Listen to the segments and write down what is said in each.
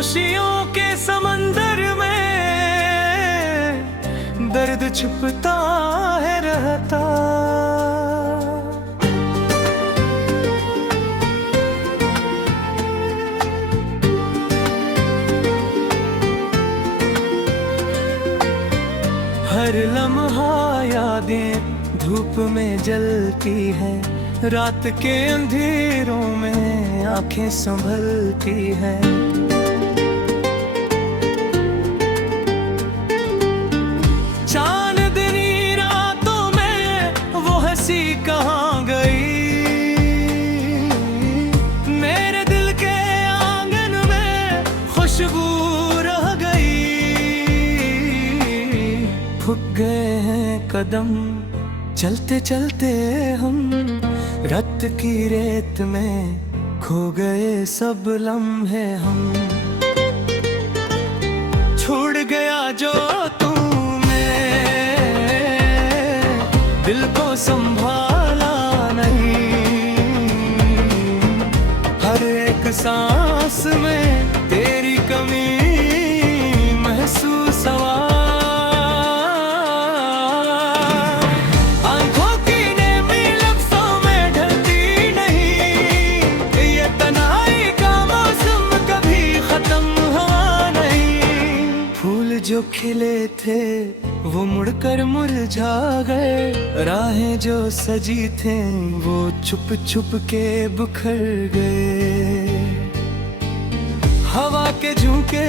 खामोशियों के समंदर में दर्द छुपता है रहता। हर लम्हा यादें धूप में जलती है, रात के अंधेरों में आंखें संभलती है। चांदनी रातों में वो हंसी कहाँ गई, मेरे दिल के आंगन में खुशबू रह गई। फूक गए हैं कदम चलते चलते हम, रात की रेत में खो गए सब लम्हे हम। छूट गया जो तूने दिल को संभाला नहीं, हर एक सांस में तेरी कमी महसूस हुआ। जो खिले थे वो मुड़कर मुरझा गए, राहें जो सजी थे वो छुप छुप के बिखर गए। हवा के झोंके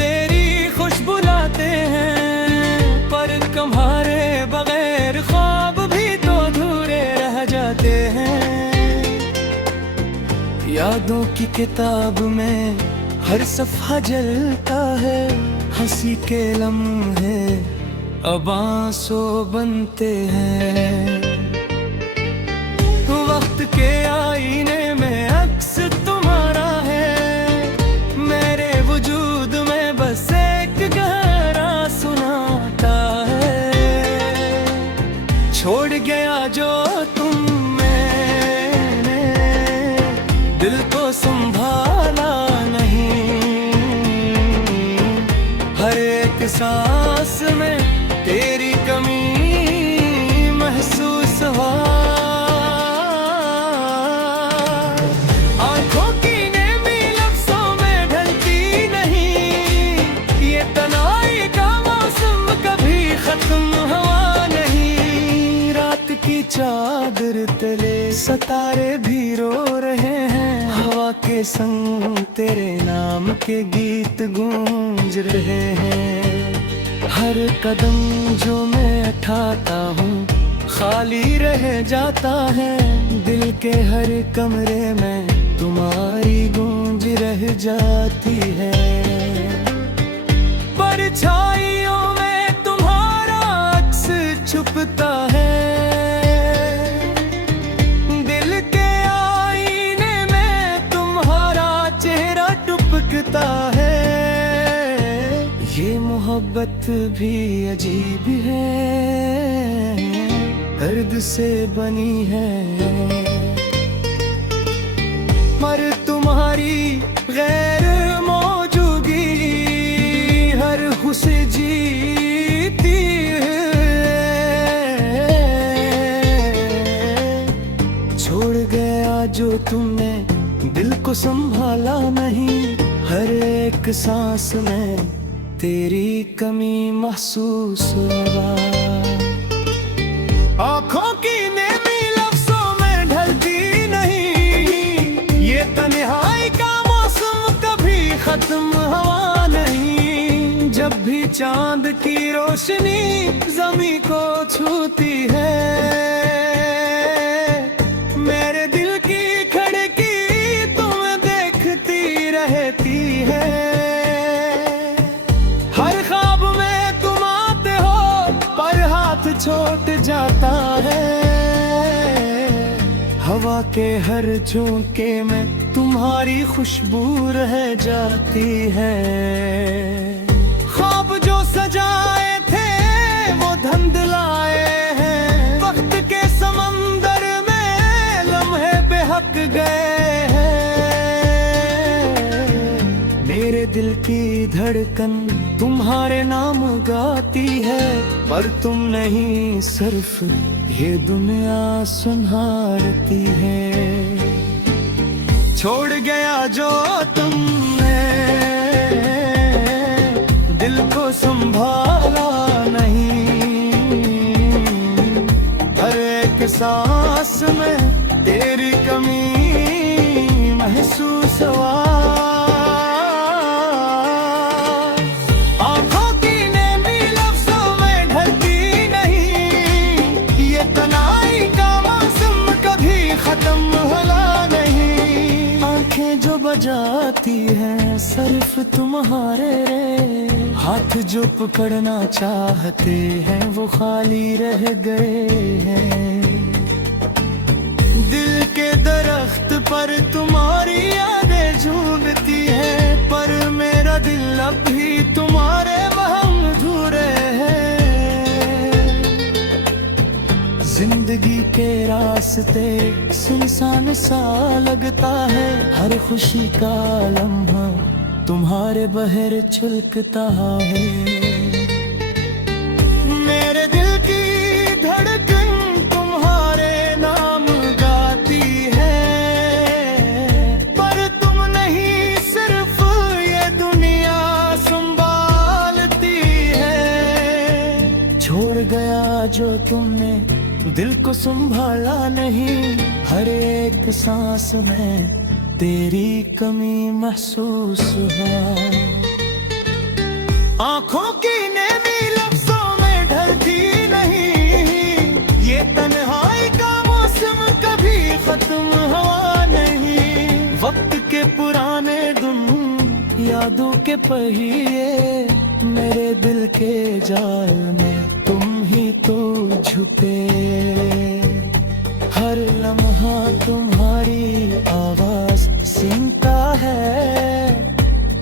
तेरी खुशबू लाते हैं, पर तुम्हारे बगैर ख्वाब भी तो अधूरे रह जाते हैं। यादों की किताब में हर सफ़ा जलता है, हंसी के लम्हे अब आंसू बनते हैं। वक्त के आईने में अक्स तुम्हारा है, मेरे वजूद में बस एक गहरा सुनाता है। छोड़ गया जो तुम मैंने दिल को संभाला नहीं, हर एक सांस में तेरी कमी महसूस हुआ। आंखों की नेमी लफ्ज़ों में ढलती नहीं, ये तन्हाई का मौसम कभी खत्म हुआ नहीं। रात की चादर तले सितारे भी रो रहे हैं, हवा के संग तेरे नाम के गीत गूंज रहे हैं। हर कदम जो मैं उठाता हूँ खाली रह जाता है, दिल के हर कमरे में तुम्हारी गूंज रह जाती है। परछाइयों में तुम्हारा अक्स छुपता है, दिल के आईने में तुम्हारा चेहरा टपकता है। ये मोहब्बत भी अजीब है, दर्द से बनी है, पर तुम्हारी गैर मौजूदगी हर खुशी जीती है। छोड़ गया जो तुमने दिल को संभाला नहीं, हर एक सांस में तेरी कमी महसूस हुआ। आँखों की नेमी लफ्ज़ों में ढलती नहीं, ये तन्हाई का मौसम कभी खत्म हुआ नहीं। जब भी चांद की रोशनी ज़मीं को छूती है, मेरे दिल की खिड़की तुम्हें देखती रहती है। छूट जाता है, हवा के हर झोंके में तुम्हारी खुशबू रह जाती है। ख्वाब जो सजाए थे वो धुंधलाए हैं, वक्त के समंदर में लम्हे बेहक गए हैं। मेरे दिल की धड़कन तुम्हारे नाम गाती है, पर तुम नहीं सिर्फ ये दुनिया सुनहारती है। छोड़ गया जो तुमने दिल को संभाला नहीं, हर एक सांस में तेरी कमी महसूस हुआ। आंखों की नेमी लफ्जों में ढलती नहीं, ये तन्हाई का मौसम कभी खत्म होला नहीं। आंखें जो बजाती हैं सिर्फ तुम्हारे रे, हाथ जो पकड़ना चाहते हैं वो खाली रह गए हैं। दिल के दरख्त पर तुम्हारी यादें झूमती है, पर मेरा दिल अब भी तुम्हारे महम धुरे है। जिंदगी के रास्ते सुनसान सा लगता है, हर खुशी का लम्हा तुम्हारे बहर छलकता है। मेरे दिल की धड़कन तुम्हारे नाम गाती है, पर तुम नहीं सिर्फ ये दुनिया संभालती है। छोड़ गया जो तुमने दिल को संभाला नहीं, हर एक सांस में तेरी कमी महसूस हुआ। आंखों की नेमी लफ्जों में ढलती नहीं, ये तन्हाई का मौसम कभी खत्म हुआ नहीं। वक्त के पुराने दिन यादों के पहिए, मेरे दिल के जाल में तुम ही तो छुपे। हर लम्हा तुम्हारी आवाज सुनता है,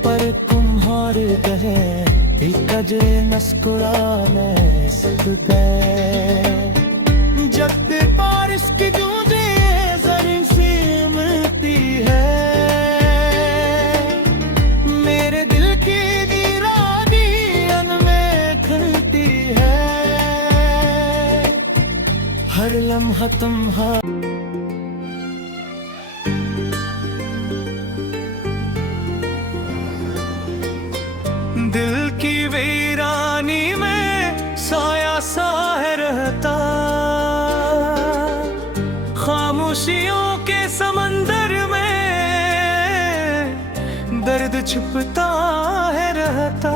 पर तुम्हारे गए एक अजे मुस्कुराने सकते। जब बारिश की गूंजे जरी सी मिलती है, मेरे दिल की वीरानियन में खलती है। हर लम्हा तुम्हारा दिल की वीरानी में साया सा है रहता, खामोशियों के समंदर में दर्द छुपता है रहता।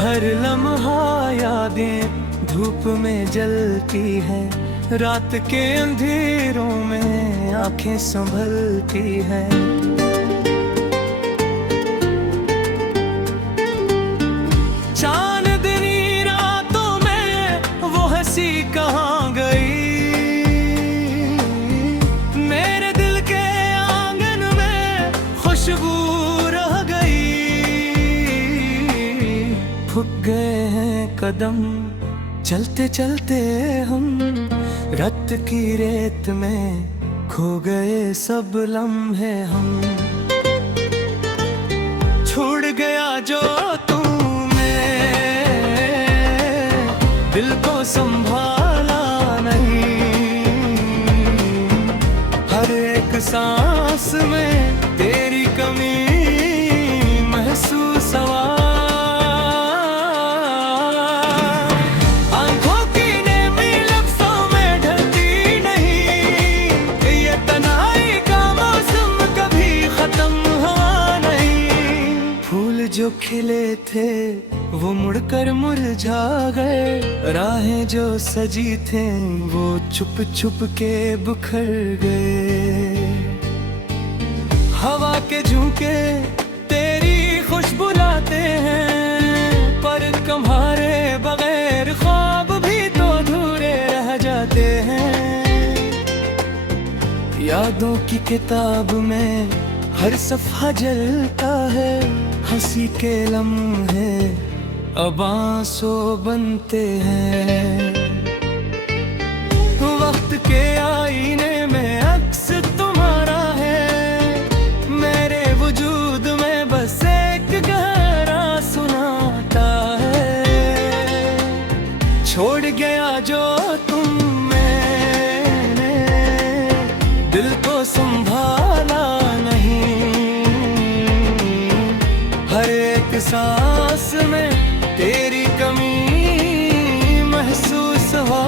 हर लम्हा यादें धूप में जलती है, रात के अंधेरों में आंखें संभलती है। चांदनी रातों में वो हंसी कहाँ गई, मेरे दिल के आंगन में खुशबू रह गई। फूक गए हैं कदम चलते चलते हम, रत की रेत में खो गए सब लम्हे हम। छोड़ गया जो तूने दिल को संभाला नहीं, हर एक सांस में तेरी कमी महसूस हुआ। जो खिले थे वो मुड़कर मुरझा गए, राहें जो सजी थे वो छुप छुप के बिखर गए। हवा के झोंके तेरी खुशबू लाते हैं, पर तुम्हारे बगैर ख्वाब भी तो अधूरे रह जाते हैं। यादों की किताब में हर सफ़ा जलता है, हंसी के लम्हे अब आंसू बनते हैं। वक्त के आईने में अक्स तुम्हारा है, मेरे वजूद में बस एक गहरा सुनाता है। छोड़ गया जो तुम मैंने दिल को संभाला नहीं, हर एक सांस में तेरी कमी महसूस हुआ।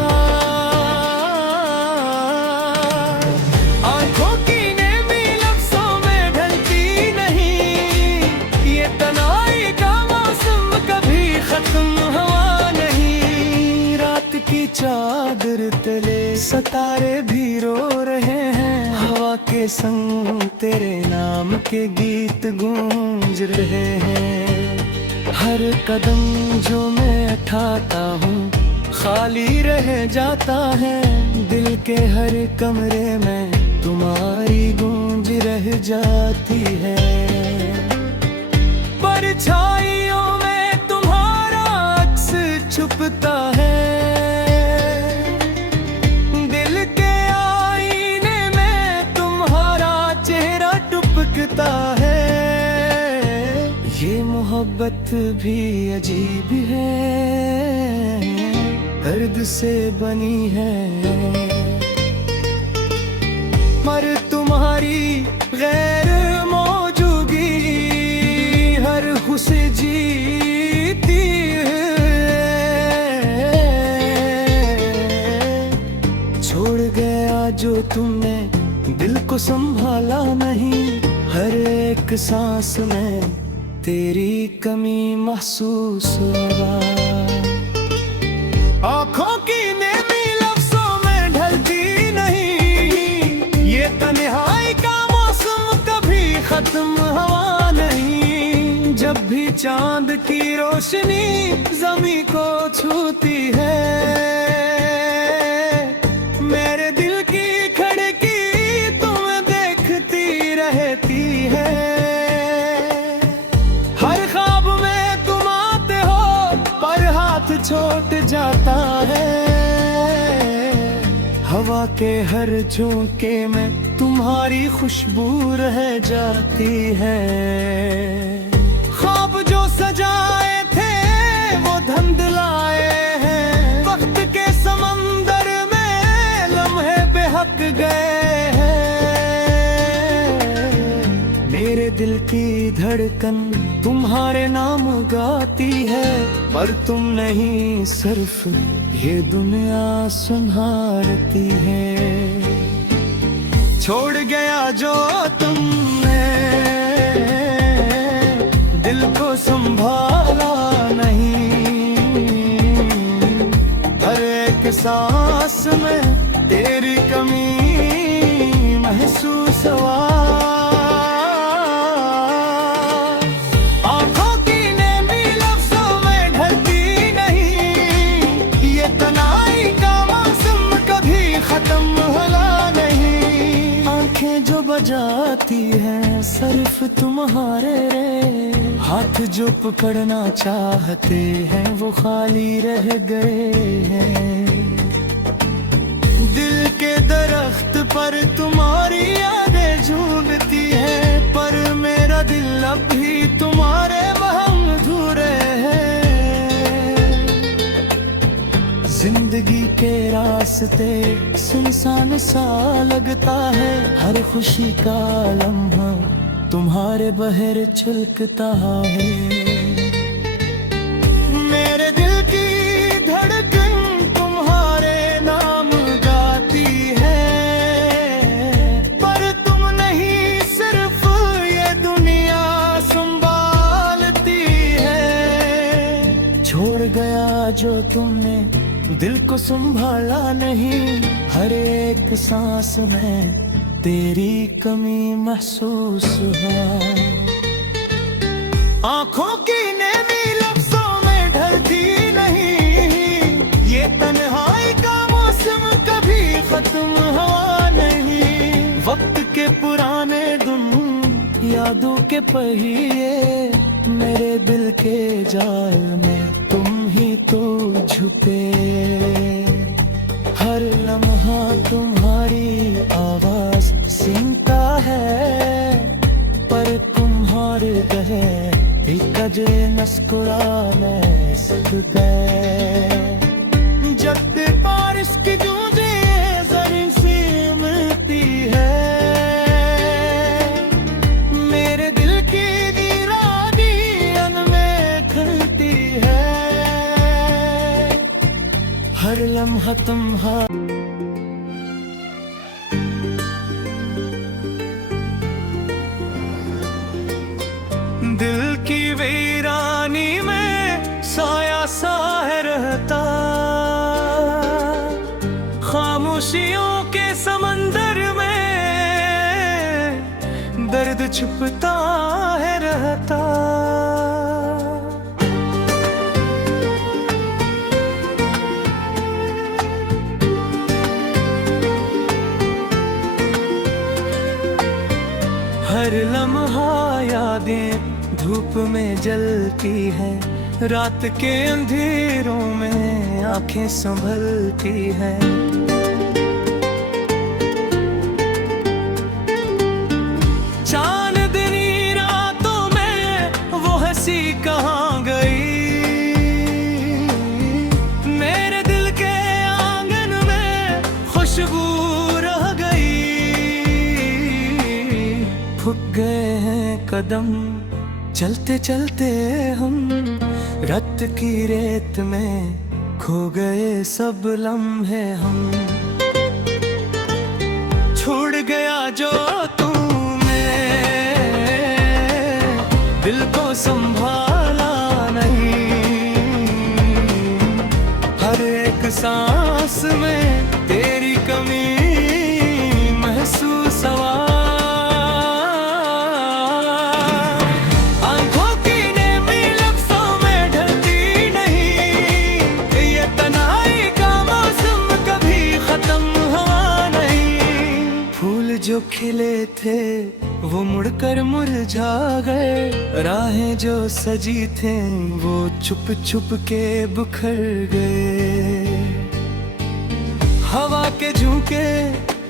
आंखों की नेमी लफ्ज़ों में ढलती नहीं, ये तन्हाई का मौसम कभी खत्म हुआ नहीं। रात की चादर तले सितारे भी रो रहे हैं, हवा के संग तेरे नाम के गीत गूंज रहे हैं। हर कदम जो मैं उठाता हूँ खाली रह जाता है, दिल के हर कमरे में तुम्हारी गूंज रह जाती है। परछाइयों में तुम्हारा अक्स छुपता है, दिल के आईने में तुम्हारा चेहरा टुपकता है। ये मोहब्बत भी अजीब है, दर्द से बनी है, मर तुम्हारी गैर मौजूदगी हर खुशी जीती है। छोड़ गया जो तुमने दिल को संभाला नहीं, हर एक सांस में तेरी कमी महसूस हुआ। आँखों की नेमी लफ्ज़ों में ढलती नहीं, ये तन्हाई का मौसम कभी खत्म हुआ नहीं। जब भी चांद की रोशनी ज़मीं को छूती है, मेरे दिल की खिड़की तुम्हें देखती रहती है। छूट जाता है, हवा के हर झोंके में तुम्हारी खुशबू रह जाती है। ख्वाब जो सजाए थे वो धुंधलाए हैं, वक्त के समंदर में लम्हे बेहक गए हैं। मेरे दिल की धड़कन तुम्हारे नाम गाती है, पर तुम नहीं सिर्फ ये दुनिया सुनहारती है। छोड़ गया जो तुमने दिल को संभाला नहीं, हर एक सांस में तेरी कमी महसूस हुआ। जाती है सिर्फ तुम्हारे रे, हाथ जो पकड़ना चाहते हैं वो खाली रह गए हैं। दिल के दरख्त पर तुम्हारी यादें झूमती है, पर मेरा दिल अब भी तुम्हारे वहम अधूरे हैं। जिंदगी के रास्ते सुनसान सा लगता है, हर खुशी का लम्हा तुम्हारे बहर छलकता है। मेरे दिल की धड़कन तुम्हारे नाम गाती है, पर तुम नहीं सिर्फ ये दुनिया संभालती है। छोड़ गया जो तुमने दिल को संभाला नहीं, हर एक सांस में तेरी कमी महसूस हुआ। आँखों की नेमी लफ्ज़ों में ढलती नहीं, ये तन्हाई का मौसम कभी खत्म हुआ नहीं। वक्त के पुराने दिन यादों के पहिए मेरे दिल के जाल में गए। जब भी बारिश की गूंजे जरी सी मिलती है, मेरे दिल की दीवानियन में खलती है। हर लम्हा तुम्हारा दिल की वीरानी में साया सा है रहता, खामोशियों के समंदर में दर्द छुपता है रहता। हर लम्हा यादें धूप में जलती है, रात के अंधेरों में आंखें संभलती है। चांदनी रातों में वो हंसी कहाँ गई, मेरे दिल के आंगन में खुशबू रह गई। फूक गए हैं कदम चलते चलते हम, रात की रेत में खो गए सब लम्हे हम। छोड़ गया जो तूने दिल को संभाला नहीं, हर एक सांस में तेरी कमी महसूस हुआ। जो खिले थे वो मुड़कर मुरझा गए, राहें जो सजी थे वो छुप छुप के बिखर गए। हवा के झोंके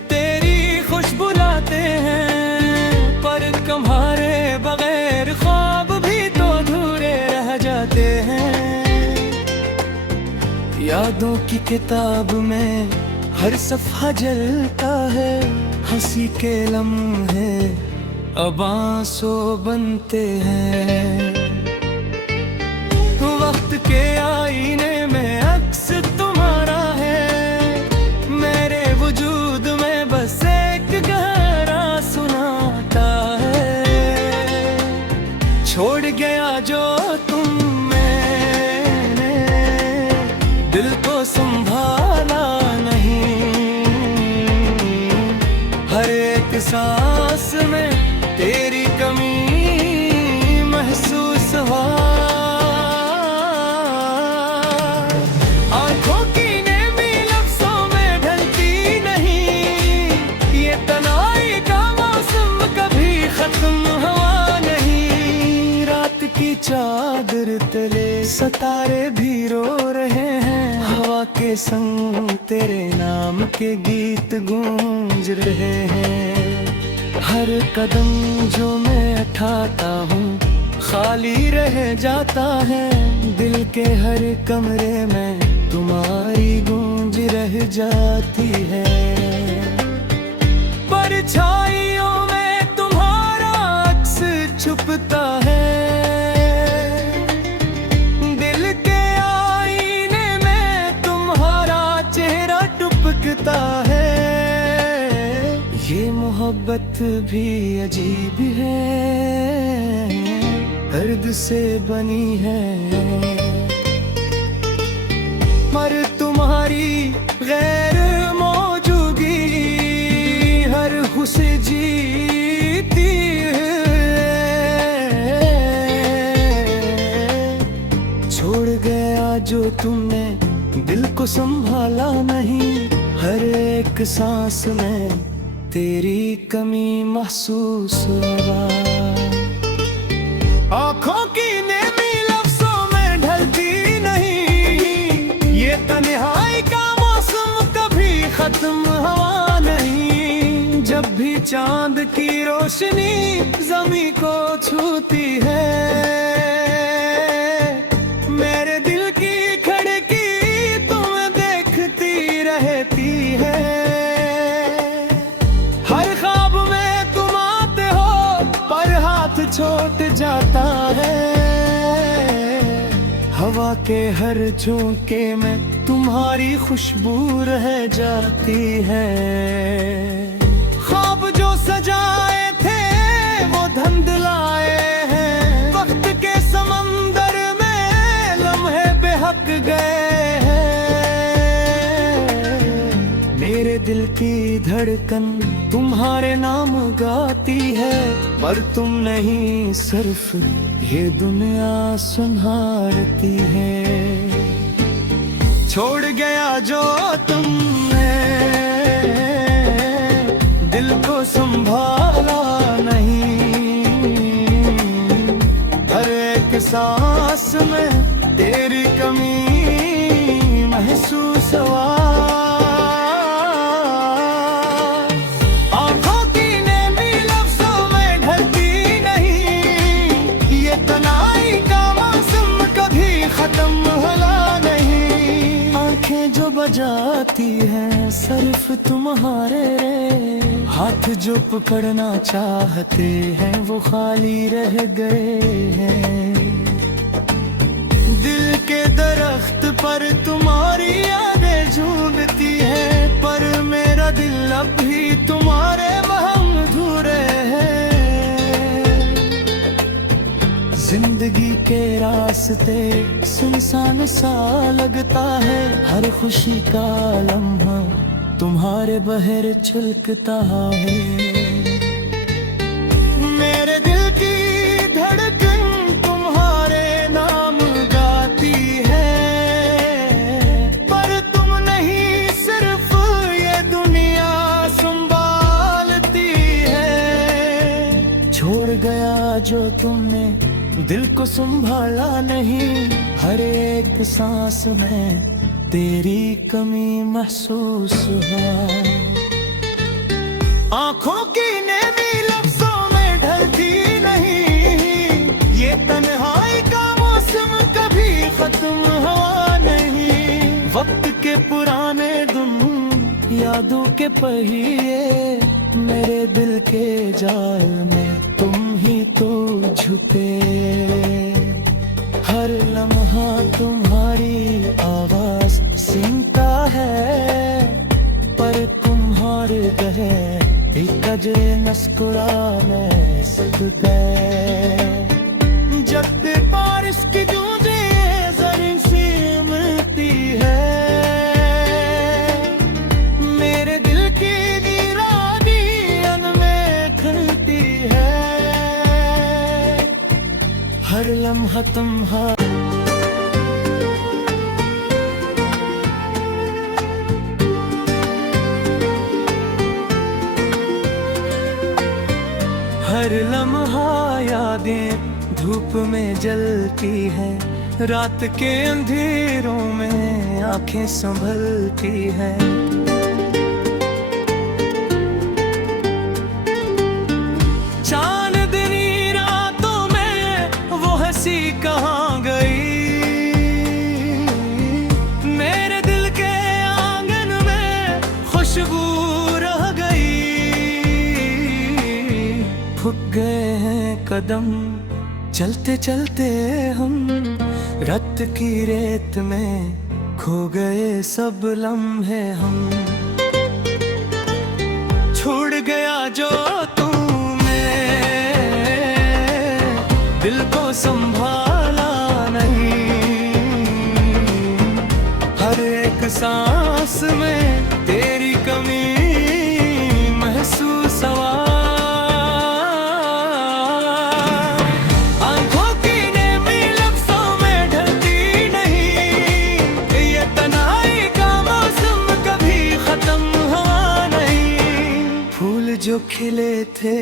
तेरी खुशबू लाते हैं, पर तुम्हारे बगैर ख्वाब भी तो अधूरे रह जाते हैं। यादों की किताब में हर सफ़ा जलता है, हंसी के लम्हे अब आंसू बनते हैं। वक्त के आईने में अक्स तुम्हारा है, मेरे वजूद में बस एक गहरा सुनाता है। छोड़ गया जो तुम मैंने दिल को संभाला नहीं, हर एक सांस में तेरी कमी महसूस हुआ। आंखों की नेमी लफ्ज़ों में ढलती नहीं, ये तन्हाई का मौसम कभी खत्म हुआ नहीं। रात की चादर तले सितारे भी रो रहे हैं, हवा के संग तेरे नाम के गीत गूंज रहे हैं। हर कदम जो मैं उठाता हूँ खाली रह जाता है, दिल के हर कमरे में तुम्हारी गूंज रह जाती है। परछाइयों में तुम्हारा अक्स छुपता है, है। ये मोहब्बत भी अजीब है, दर्द से बनी है, मर तुम्हारी गैर मौजूदगी हर खुशी जीती है। छोड़ गया जो तुमने दिल को संभाला नहीं, हर एक सांस में तेरी कमी महसूस हुआ। आँखों की नेमी लफ्ज़ों में ढलती नहीं, ये तन्हाई का मौसम कभी खत्म हुआ नहीं। जब भी चांद की रोशनी ज़मीं को छूती है, मेरे दिल की के हर झोंके में तुम्हारी खुशबू रह जाती है। ख्वाब जो सजाए थे वो धुंधलाए हैं, वक्त के समंदर में लम्हे बेहक गए हैं। मेरे दिल की धड़कन तुम्हारे नाम गाती है, पर तुम नहीं सिर्फ ये दुनिया सुनहारती है। छोड़ गया जो तुमने दिल को संभाला नहीं, हर एक सांस में तेरी कमी महसूस हुआ। जाती है सिर्फ तुम्हारे, हाथ जो पकड़ना चाहते हैं वो खाली रह गए हैं। दिल के दरख्त पर तुम्हारी यादें झूमती है, पर मेरा दिल अब भी तुम्हारे वहम अधूरे हैं। जिंदगी के रास्ते सुनसान सा लगता है, हर खुशी का लम्हा तुम्हारे बहर छलकता है। मेरे दिल की धड़कन तुम्हारे नाम गाती है, पर तुम नहीं सिर्फ ये दुनिया संभालती है। छोड़ गया जो तुमने दिल को संभाला नहीं, हर एक सांस में तेरी कमी महसूस हुआ। आंखों की नेमी लफ्जों में ढलती नहीं, ये तन्हाई का मौसम कभी खत्म हुआ नहीं। वक्त के पुराने दिन यादों के पहिए, मेरे दिल के जाल में तुम ही तो छुपे। हर लम्हा तुम्हारी आवाज सुनता है, पर तुम्हारे गए एक अजरे मुस्कुरा नहीं सकते। जब भी बारिश की गूंजे जरी सी मिलती है, मेरे दिल की वीरानियन में खलती है। हर लम्हा तुम्हारा हर लम्हा यादें धूप में जलती है, रात के अंधेरों में आंखें संभलती है। चांदनी रातों में वो हंसी कहाँ गई, मेरे दिल के आंगन में खुशबू रह गई। फूक गए हैं कदम चलते चलते हम, रात की रेत में खो गए सब लम्हे हम। छोड़ गया जो तूने दिल को संभाला नहीं, हर एक सांस में तेरी कमी महसूस हुआ। जो खिले थे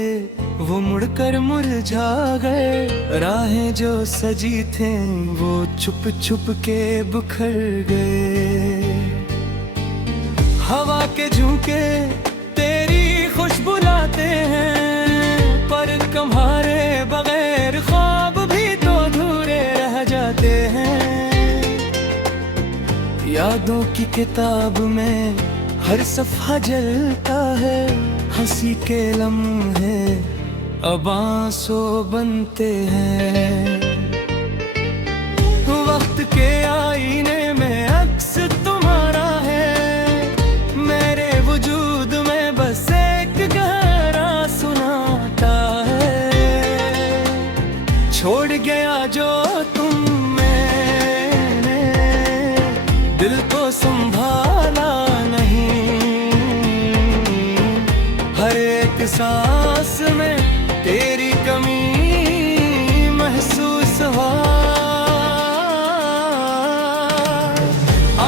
वो मुड़कर मुरझा गए, राहें जो सजी थे वो छुप छुप के बिखर गए। हवा के झोंके तेरी खुशबू लाते हैं, पर तुम्हारे बगैर ख्वाब भी तो अधूरे रह जाते हैं। यादों की किताब में हर सफ़ा जलता है, हंसी के लम्हे अब आंसू बनते हैं। वक्त के दिल को संभाला नहीं। हर एक सांस में तेरी कमी महसूस हुआ।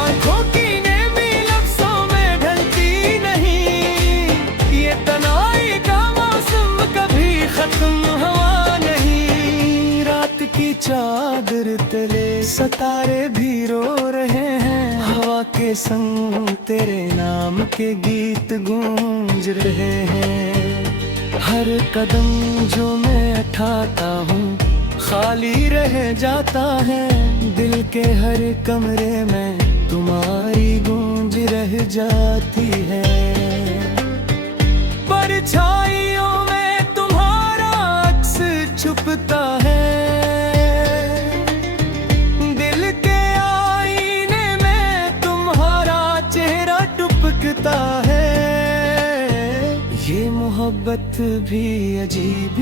आंखों की नेमी लफ्जों में ढलती नहीं, ये तन्हाई का मौसम कभी खत्म हुआ नहीं। रात की चादर तले सितारे भी रो रहे हैं, हवा के संग तेरे नाम के गीत गूंज रहे हैं। हर कदम जो मैं उठाता हूँ खाली रह जाता है, दिल के हर कमरे में तुम्हारी गूंज रह जाती है। परछाइयों में तुम्हारा अक्स छुपता है, दिल के आईने में तुम्हारा चेहरा टुपकता है। ये मोहब्बत भी अजीब